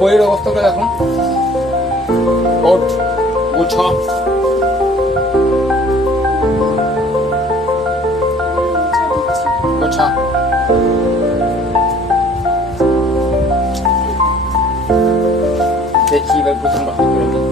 বইয়ের অবস্থাটা দেখুন। ওঠ, গুছ। গোছা। দেখি এবার প্রথম বাকি করে দিই।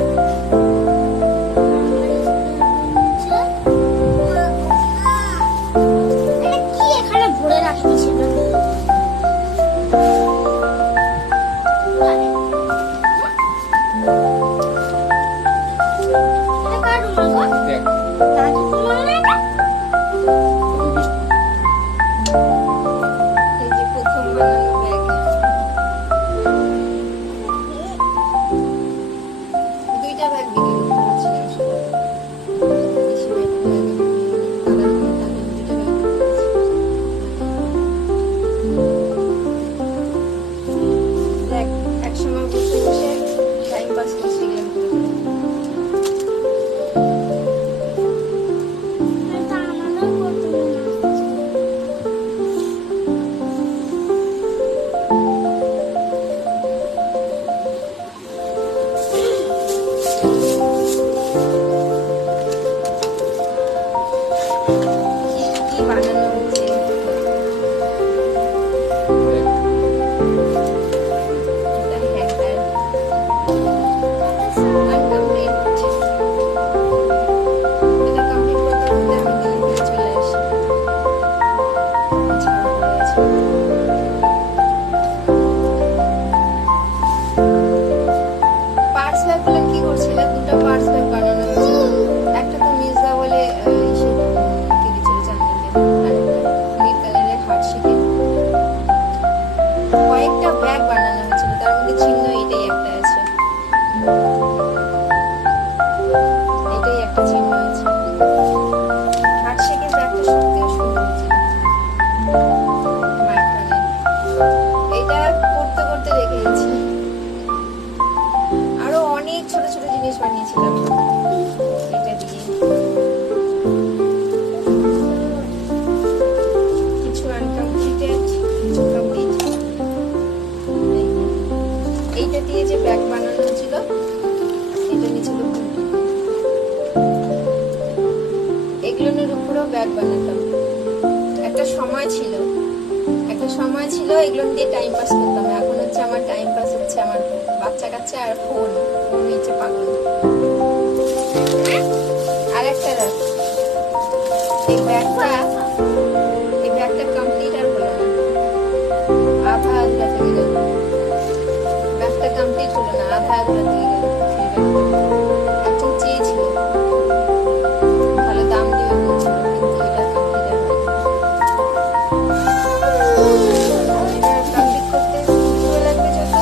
বানিয়েছিলাম এটা দিয়ে কিছু আনকমপ্লিটেড কিছু কমপ্লিট। এইটা দিয়ে যে ব্যাগ বানানো ছিল এটা নিয়েছিল এগুলোর উপরেও ব্যাগ বানাতাম। একটা সময় ছিল এগুলো দিয়ে টাইম পাস করতাম। এখন হচ্ছে আমার টাইম পাস হচ্ছে আমার বাচ্চা কাচ্চা আর ফোন হচ্ছে পাগল। আর একটা রাখ এই ব্যাগটা কমপ্লিট আর হলো না, আধা আধা থেকে গেল। ব্যাগটা কমপ্লিট হলো না, আধা আধা থেকে গেল। একজন চেয়েছিল ভালো দাম দিবে বলছিল, কিন্তু এটা কমপ্লিট আর হলো না। কমপ্লিট করতে ভালো লাগবে যত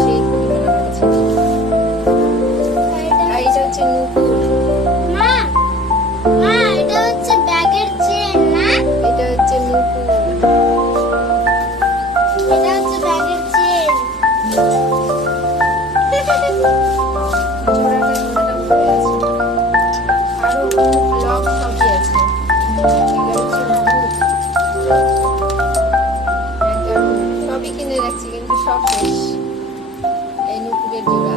সেই পরিমাণ আমার কাছে। আর এটা হচ্ছে নুপুর। এটা হচ্ছে ব্যাগের চেন না? এটা হচ্ছে নুপুর। এটা হচ্ছে ব্যাগের চেন। জোড়াটা পড়ে আছে। আরো ব্লক সবই আছে। সবই কিনে রাখছি কিন্তু সব শেষ। এই নুপুরের জোড়া